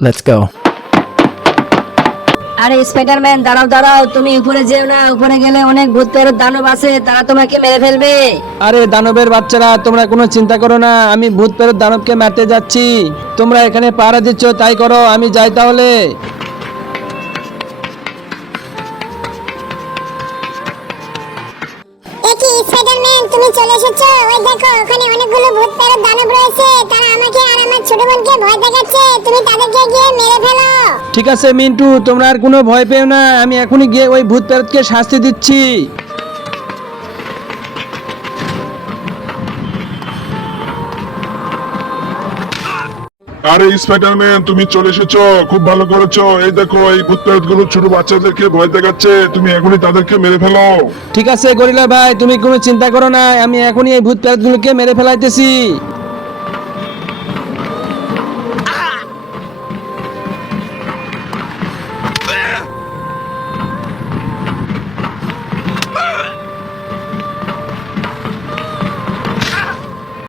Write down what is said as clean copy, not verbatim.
Let's go. আরে Spiderman, দাঁড়াও দাঁড়াও, তুমি উপরে যেও না। উপরে গেলে অনেক ভূত প্রেরত দানব আছে, তারা তোমাকে মেরে ফেলবে। আরে দানবের বাচ্চারা, তোমরা কোনো চিন্তা করো না, আমি ভূত প্রেরত দানবকে মারতে যাচ্ছি। তোমরা এখানে পাহারা দিচ্ছ, তাই করো, আমি যাই তাহলে। দেখি স্পাইডারম্যান, তুমি চলে এসেছো। ওই দেখো, ওখানে অনেকগুলো ভূত প্রেরত দানব রয়েছে, তারা আমাকে আর আমার ছোট বোনকে ভয় দেখাচ্ছে। তুমি তাদেরকে গিয়ে মেরে ফেলো। ঠিক আছে মিন্টু, তোমরা আর কোনো ভয় পেও না, আমি এখনই গিয়ে ওই ভূত প্রেরতকে শাস্তি দিচ্ছি। আরে স্পাইডারম্যান, তুমি চলে এসেছো, খুব ভালো করেছো। এই দেখো, এই ভূত প্রেতগুলো ছোট বাচ্চাদেরকে ভয় দেখাচ্ছে, তুমি এখনই তাদেরকে মেরে ফেলো। ঠিক আছে গরিলা ভাই, তুমি কোনো চিন্তা করো না, আমি এখনই এই ভূত প্রেতগুলোকে মেরে ফেলাইতেছি।